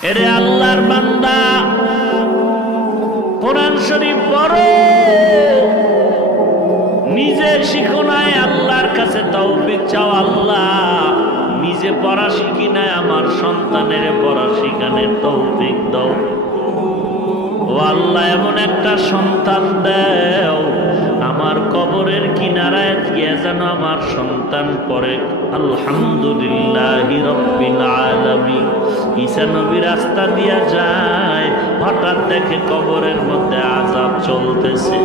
এরে আল্লাহর বান্দা, কোরআন শরীফ পড়ো। নিজে শিখো নাই আল্লাহর কাছে তৌফিক চাও, আল্লাহ নিজে পড়া শিখি নাই, আমার সন্তানের পড়া শিখানে তৌফিক দাও। ও আল্লাহ, এমন একটা সন্তান দেও। আমার কবরের কিনারায় গিয়ে যেন আমার সন্তান পড়ে। আলহামদুলিল্লাহ রব্বিল আলামিন। ঈসা রাস্তা দিয়া যায়, হঠাৎ দেখে কবরের মধ্যে আজাব চলতেছে।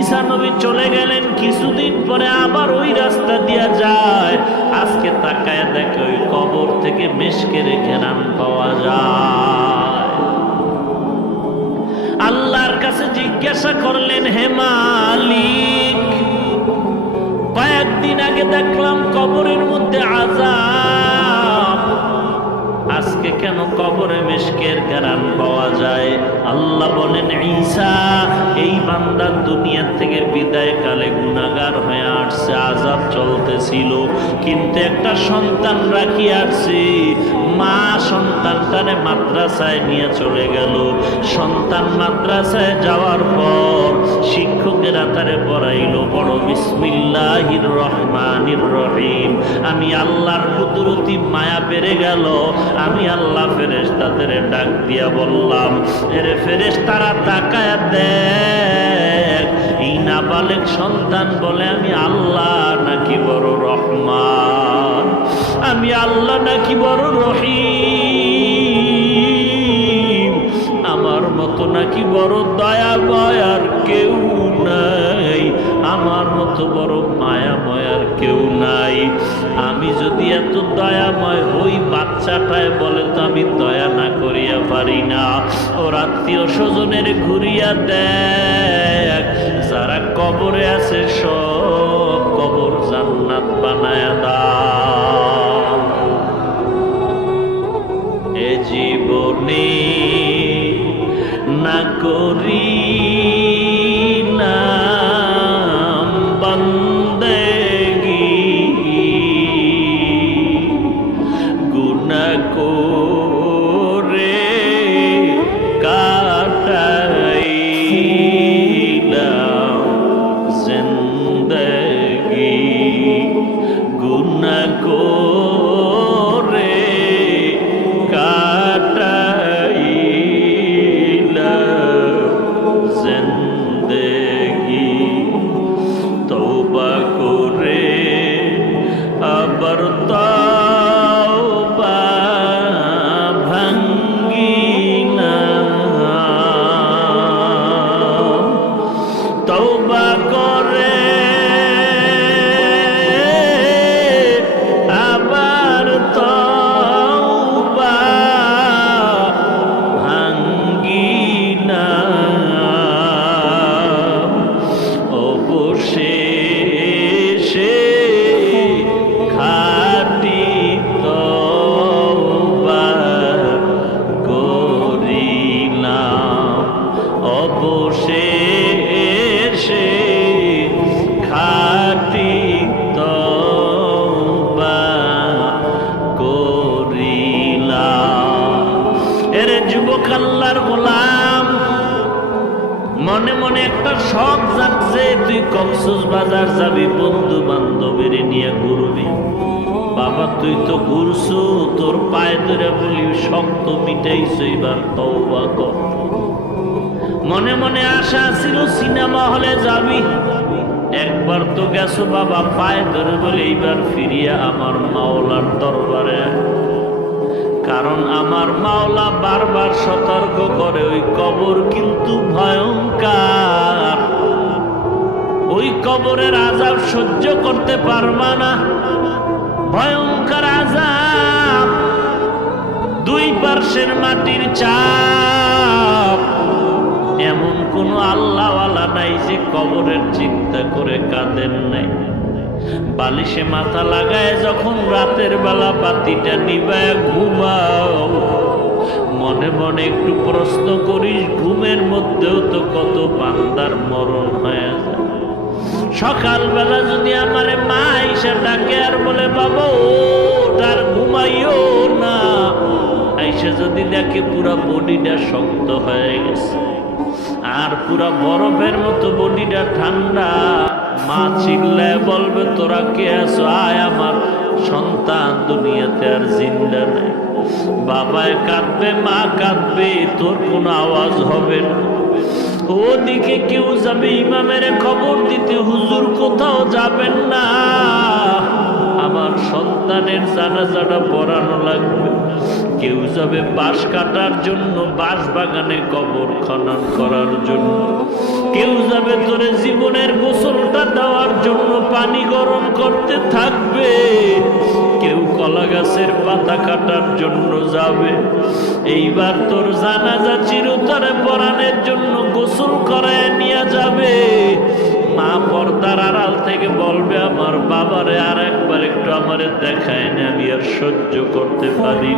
ঈসা নবী চলে গেলেন, কিছুদিন পরে আবার ওই রাস্তা দিয়া যায়। আজকে তাকায় দেখে ওই কবর থেকে মেশকের ঘেরান পাওয়া যায়। কাছে জিজ্ঞাসা করলেন, হে মালিক, কয়েকদিন আগে দেখলাম কবরের মধ্যে আজাব আজকে কেন কবরে মেশকের গারান পাওয়া যায়? আল্লাহ বলেন, ঈসা, এই বান্দা দুনিয়া থেকে বিদায় কালে গুনাগার হয়ে আসছে আজাব চলতেছিল। কিন্তু একটা সন্তান রাখি আসছে মা সন্তানটারে মাদ্রাসায় নিয়ে চলে গেল। সন্তান মাদ্রাসায় যাওয়ার পর শিক্ষকেরা তারে পড়াইলো বড় বিসমিল্লাহির রহমানির রহিম, আমি আল্লাহর কুদরতি মায়া পেরে গেল। আমি আল্লাহ ফেরেশ তাদের ডাক দিয়া বললাম, এরে ফেরেশ তারা তাকায় দেখ, এই নাবালেক সন্তান বলে আমি আল্লাহ নাকি বড় রহমান? আমি আল্লাহ নাকি বড় রহিম। আমার মতো নাকি বড় দয়া আর কেউ নাই। আমার মতো বড় মায়াময় আর কেউ নাই। আমি যদি এত দয়াময় ওই বাচ্চাটায় বলে তো আমি দয়া না করিয়া পারি না। ওর আত্মীয় স্বজনের ঘুরিয়া দেখ, যারা কবরে আছে সব কবর জান্নাত বানায়া দাও। গুনা তুই তো তোর পায়ে ধরে বলি, শক্ত মিটাইছ এবার, তওবা কর। মনে মনে আশা ছিল সিনেমা হলে যাবি। একবার তো গেছো বাবা, পায়ে ধরে বলে, এইবার ফিরিয়া আমার মাওলার দরবারে। কারণ আমার মাওলা বারবার সতর্ক করে, ওই কবর কিন্তু ভয়ঙ্কার। ওই কবরের আজাব সহ্য করতে পারবা না। ভয়ঙ্কর পার্শ্বের মাটির চাপ। এমন কোন আল্লাহওয়ালা নাই যে কবরের চিন্তা করে কাঁদেন নাই। বালিশে মাথা লাগায় যখন রাতের বেলা বাতিটা নিবায় ঘুমাও। মনে মনে একটু প্রশ্ন করিস, ঘুমের মধ্যেও তো কত বান্দার মরণ হয়ে যায়। সকালবেলা যদি আমার মা এসে ডাকে আর বলে, বাবা দেখে পুরা বডিটা শক্ত হয়ে গেছে। আর পুরা বরফের মতো বডিটা ঠান্ডা। মা চিল্লায় বলবে, তোরা কে আছো? আয় আমার সন্তান, দুনিয়াতে আর জিন্দা নেই। বাবায় কাঁদবে, মা কাঁদবে, তোর কোনো আওয়াজ হবে না। ওদিকে কেউ যাবে, ইমামের খবর দিতে, হুজুর কোথাও যাবেন না। আমার সন্তানের জানা জানাজাটা পড়ানো লাগবে কেউ যাবে বাঁশ কাটার জন্য, বাঁশ বাগানে কবর খনন করার জন্য। কেউ যাবে তোরে জীবনের গোসলটা দেওয়ার জন্য, পানি গরম করতে থাকবে। কেউ কলা গাছের পাতা কাটার জন্য যাবে। এইবার তোর জানাজা চিরতরে পরাণের জন্য গোসল করায় নিয়ে যাবে। মা পর্দার আড়াল থেকে বলবে, আমার বাবারে আর আমারে দেখায় না আমি আর সহ্য করতে পারি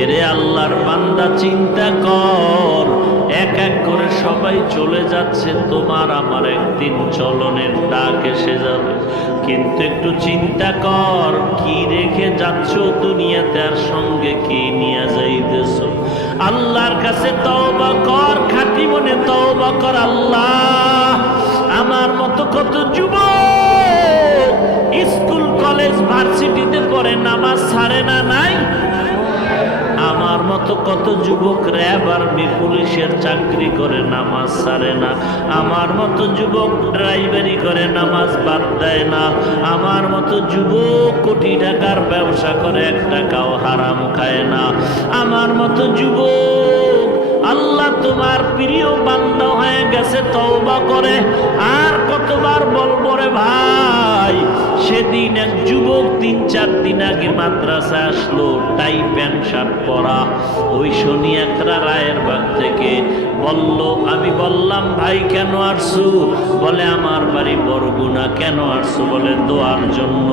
এরে আল্লাহর বান্দা, চিন্তা কর। এক এক করে সবাই চলে যাচ্ছে, তোমার আমার একদিন চলনের ডাক এসে যাবে। কিন্তু একটু চিন্তা কর, কি রেখে যাচ্ছ দুনিয়াতে আর সঙ্গে কি নিয়ে যাইতেছ? আল্লাহর কাছে তওবা কর, খাটি মনে তওবা কর, আল্লাহ, আমার মতো কত যুবক ভার্সিটিতে পড়ে, নামাজ ছাড়ে না নাই? আমার মতো কত যুবক র্যাব আর্মি পুলিশের চাকরি করে, নামাজ ছাড়ে না। আমার মতো যুবক ড্রাইভারি করে, নামাজ বাদ দেয় না। আমার মতো যুবক কোটি টাকার ব্যবসা করে, এক টাকাও হারাম খায় না। আমার মতো যুবক, আল্লাহ তোমার প্রিয় বান্দা হয়ে গেছে, তওবা করে। আর কতবার বলব রে ভাই? চার দিন আগে মাদ্রাসা আসলো, টাই প্যান্ট, শার্ট পরা। ওই শনি একরা রায়ের বাগ থেকে বলল, আমি বললাম, ভাই, কেন আসছু? বলে, আমার বাড়ি বরগুনা কেন আসছু? বলে, দোয়ার জন্য।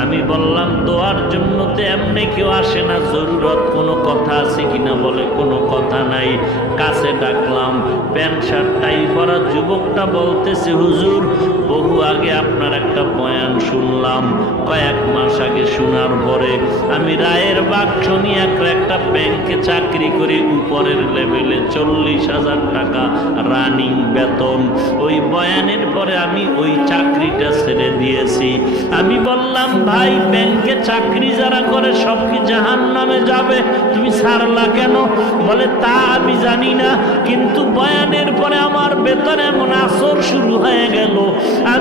আমি বললাম, দোয়ার জন্য তো এমনি কেউ আসে না, জরুরত কোনো কথা আছে কিনা বলে কোনো কথা নাই। কাছে ডাকলাম, প্যান্ট, শার্ট, টাই পরা যুবকটা বলতেছে, হুজুর, বহু আগে আপনার একটা বয়ান শুনলাম। কয়েক মাস আগে শোনার পরে আমি রায়ের বাক্স নিয়ে একটা- ব্যাংকে চাকরি করি, উপরের লেভেলে চল্লিশ হাজার টাকা রানিং বেতন। ওই বয়ানের পরে আমি ওই চাকরিটা ছেড়ে দিয়েছি। আমি বললাম, ভাই, ব্যাংকে চাকরি যারা করে সব কি জাহান নামে যাবে? তুমি ছাড়লা কেন? বলে, তা আমি জানি না, কিন্তু বয়ানের পরে আমার বেতন এমন আসর শুরু হয়ে গেল।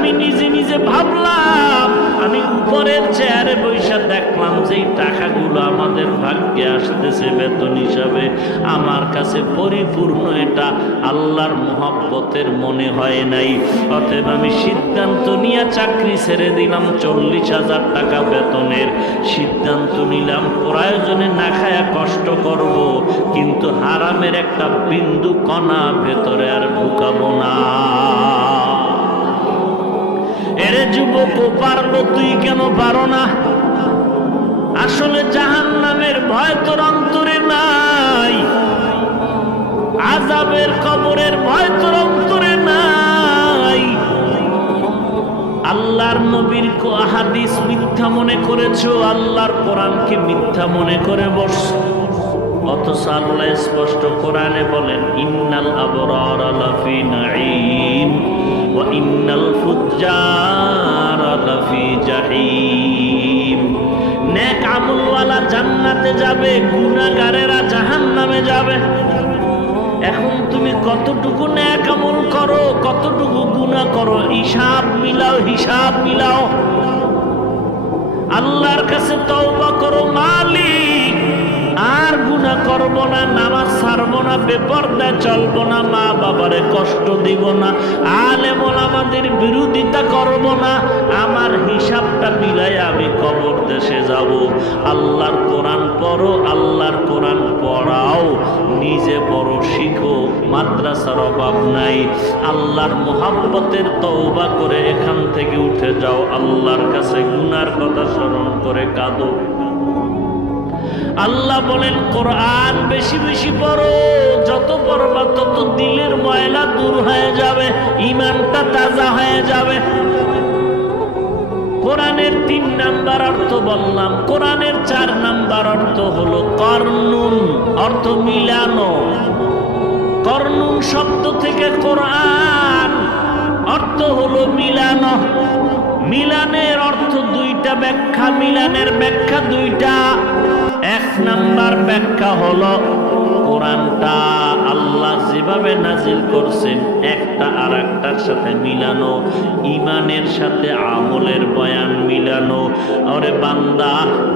আমি নিজে নিজে ভাবলাম, আমি উপরের চেয়ারে বৈশা দেখলাম যে টাকাগুলো আমাদের ভাগ্যে আসতেছে বেতন হিসাবে। আমার কাছে পরিপূর্ণ এটা, আল্লাহর মহাব্বতের মনে হয় নাই। অতএব আমি সিদ্ধান্ত নিয়ে চাকরি ছেড়ে দিলাম, চল্লিশ হাজার টাকা বেতনের। সিদ্ধান্ত নিলাম, প্রয়োজনে না খায়া কষ্ট করব, কিন্তু হারামের একটা বিন্দু কণা ভেতরে আর ঢুকাবো না। এরে যুবক পারল তুই কেন পারো না? আসলে জাহান নামের ভয় তোর অন্তরে নাই। আজাবের কবরের ভয় তোর অন্তরে নাই। আল্লাহর নবীর হাদিস মিথ্যা মনে করেছ? আল্লাহর কোরআনকে মিথ্যা মনে করে বসছো। অথচ আল্লাহ স্পষ্ট কোরআনে বলেন, ইন্নাল আবরার লাফি ইন্নাল ফুজ্জার জান্নাতে যাবে গুণাগারেরা জাহান্নামে যাবে। এখন তুমি কতটুকু ন্যাক আমল করো, কতটুকু গুণা করো, হিসাব মিলাও হিসাব মিলাও। আল্লাহর কাছে তওবা করো, মালিক। আর গুনাহ করব না, নামাজ ছাড়ব না, বেপর্দায় চলব না, মা বাবারে কষ্ট দিব না, আলেম আমাদের বিরোধিতা করব না, আমার হিসাবটা মিলাই আমি কবর দেশে যাব। আল্লাহর কোরআন পড়ো, আল্লাহর কোরআন পড়াও, নিজে পড়ো, শিখো, মাদ্রাসার অভাব নাই। আল্লাহর মোহাব্বতের তওবা করে এখান থেকে উঠে যাও, আল্লাহর কাছে গুনার কথা স্মরণ করে কাঁদো। আল্লাহ বলেন, কোরআন বেশি বেশি পড়ো, যত পড়বা তত দিলের ময়লা দূর হয়ে যাবে ইমানটা তাজা হয়ে যাবে। কোরআনের তিন নাম্বার অর্থ বললাম, কোরআনের চার নাম্বার অর্থ হলো কর্নুন অর্থ মিলানো। কর্নুন শব্দ থেকে কোরআন, অর্থ হলো মিলানো। মিলানের অর্থ দুইটা ব্যাখ্যা, মিলানের ব্যাখ্যা দুইটা। এক নাম্বার ব্যাখ্যা হলো, কোরআনটা আল্লাহ যেভাবে নাজিল করছেন, একটা আর একটার সাথে মিলানো ইমানের সাথে আমলের বয়ান মিলানো ওরে বান্দা,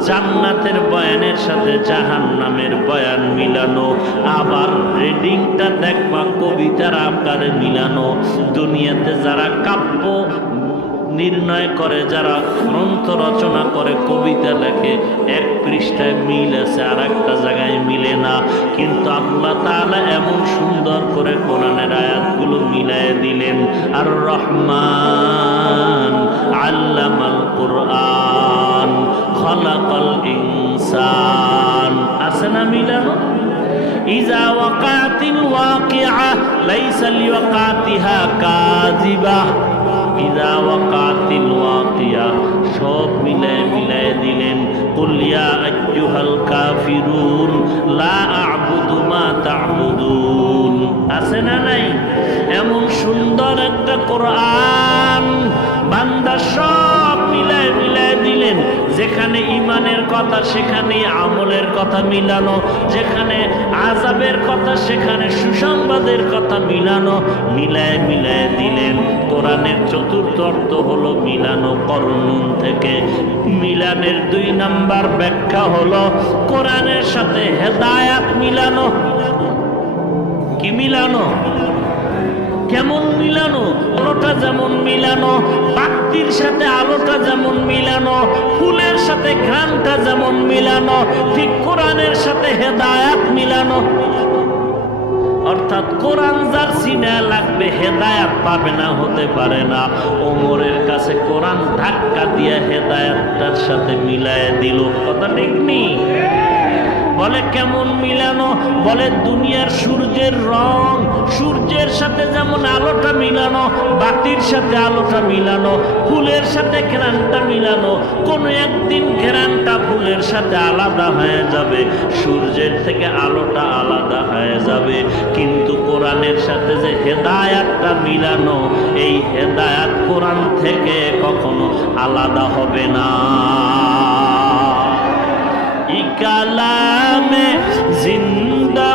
জান্নাতের বয়ানের সাথে জাহান্নামের বয়ান মিলানো, আবার রিডিংটা দেখবা কবিতার আকারে মিলানো, দুনিয়াতে যারা কাব্য নির্ণয় করে যারা গ্রন্থ রচনা করে কবিতা লেখে এক পৃষ্ঠায় মিল আছে আর একটা জায়গায় মিলে না কিন্তু আল্লাহ তাআলা এমন সুন্দর করে কোরআনের আয়াতগুলো মিলায় দিলেন আর রহমান আল্লামাল কোরআন খলাকাল ইনসান আছে না মিলানো إذا وقعت الواقعة ليس لوقعتها كاذبة ইদা ওয়াকাতিল ওয়াকিয়া, সব মিলায় মিলায় দিলেন। কুল ইয়া আইয়ুহাল কাফিরুন, লা আ'বুদু মা তা'বুদুন। আছে না নাই? এমন সুন্দর একটা কোরআন, বান্দা সব দিলেন, যেখানে ইমানের কথা, সেখানে আমলের কথা মিলানো, যেখানে আজাবের কথা, সেখানে সুসংবাদের কথা মিলানো, মিলায় মিলায় দিলেন। কোরআনের চতুর্থ অর্থ হলো মিলানো করণুন থেকে। মিলানের দুই নাম্বার ব্যাখ্যা হলো কোরআনের সাথে হেদায়াত মিলানো। কি মিলানো? কেমন মিলানো? আলোটা যেমন মিলানো বাক্তির সাথে আলোটা যেমন মিলানো, ফুলের সাথে ঘ্রাণটা যেমন মিলানো, ঠিক কোরআনের সাথে হেদায়াত মিলানো। অর্থাৎ কোরআন যার সিনা লাগবে, হেদায়াত পাবে না, হতে পারে না। ওমরের কাছে কোরআন ধাক্কা দিয়ে হেদায়াতটার সাথে মিলায় দিল। কথা ঠিক নেই বলে কেমন মিলানো? বলে দুনিয়ার সূর্যের রং সাথে যেমন আলোটা মিলানো, বাতির সাথে আলোটা মিলানো, ফুলের সাথে ঘেরানটা মিলানো, কোনো একদিন ঘেরানটা ফুলের সাথে আলাদা হয়ে যাবে। সূর্যের থেকে আলোটা আলাদা হয়ে যাবে। কিন্তু কোরআনের সাথে যে হেদায়াতটা মিলানো, এই হেদায়াত কোরআন থেকে কখনো আলাদা হবে না। কালামে জিন্দা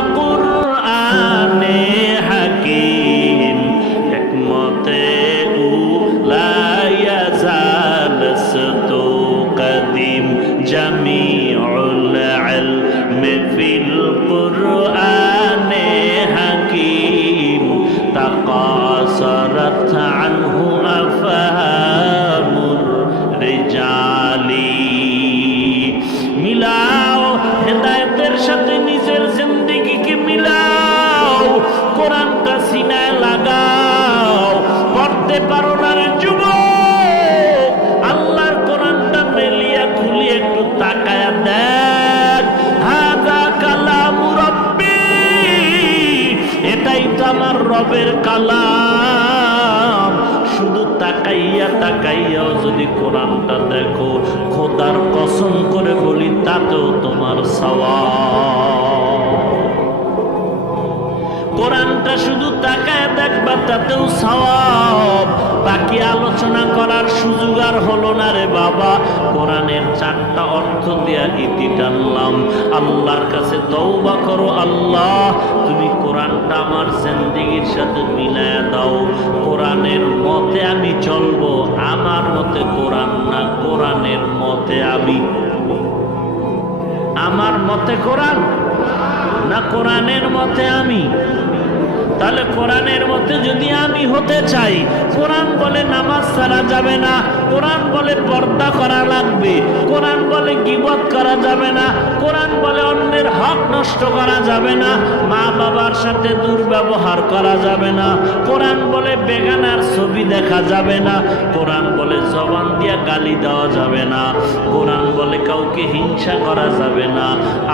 রবের কালাম। শুধু তাকাইয়া তাকাইয়াও যদি কোরআনটা দেখো, খোদার কসম করে বলি, তাতেও তোমার সওয়াব। কোরআনটা শুধু তাকায় দেখবা তাতেও সওয়াব। বাকি আলোচনা করার সুযোগ আর হলো না রে বাবা। কোরআনের চারটা অর্থ দিয়া ইতি টানলাম আল্লাহর কাছে তওবা করো আল্লাহ। তুমি কোরআনটা আমার জিন্দেগির সাথে মিলায়া দাও। কোরআনের মতে আমি চলবো, আমার মতে কোরআন না, কোরআনের মতে আমি। আমার মতে কোরআন? না কোরআনের মতে আমি তাহলে কোরআনের মধ্যে যদি আমি হতে চাই, কোরআন বলে নামাজ ছাড়া যাবে না, কোরআন বলে পর্দা করা লাগবে, কোরআন বলে গিবত করা যাবে না, কোরআন বলে অন্যের হক নষ্ট করা যাবে না মা বাবার সাথে দুর্ব্যবহার করা যাবে না, কোরআন বলে বেগানার ছবি দেখা যাবে না, কোরআন বলে জবান দিয়া গালি দেওয়া যাবে না, কোরআন বলে কাউকে হিংসা করা যাবে না,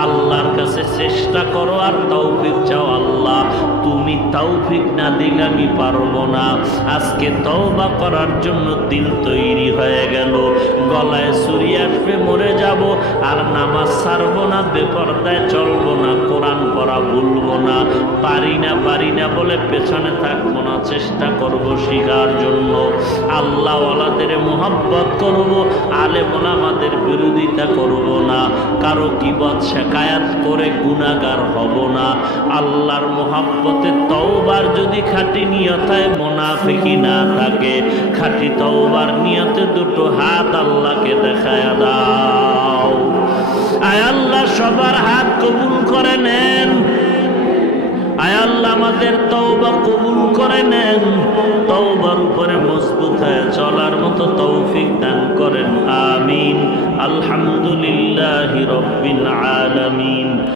আল্লাহর কাছে চেষ্টা করো আর তৌফিক চাও আল্লাহ, তুমি তৌফিক না দিলে আমি পারব না। আজকে তওবা করার জন্য দিল তৈরি হয়ে গেল। গলায় ছুরি আসবে, মরে যাব। আর নামাজ ছাড়বো না, বেপরদায় চলবো না, কোরআন পড়া ভুলবো না। পারি না পারি না বলে পেছনে থাকব না, চেষ্টা করব শিখার জন্য। আল্লাহওয়ালাদের মোহাব্বত করব আলে আমাদের বিরোধিতা করব না। কারও কিবত শেখায়াত করে গুণাগার হব না। আল্লাহর মোহাব্বতে তওবার যদি খাঁটি নিয়তায় মোনাফিকি না থাকে, খাঁটি তওবার নিয়তে দুটো হাত আল্লাহকে দেখায় দাও। আয় আল্লাহ, সবার হাত কবুল করে নেন। আয় আল্লাহ, আমাদের তওবা কবুল করে নেন। তওবার উপরে মজবুত হয়ে চলার মতো তৌফিক দান করেন, আমিন। আলহামদুলিল্লাহি রব্বিল আলামিন।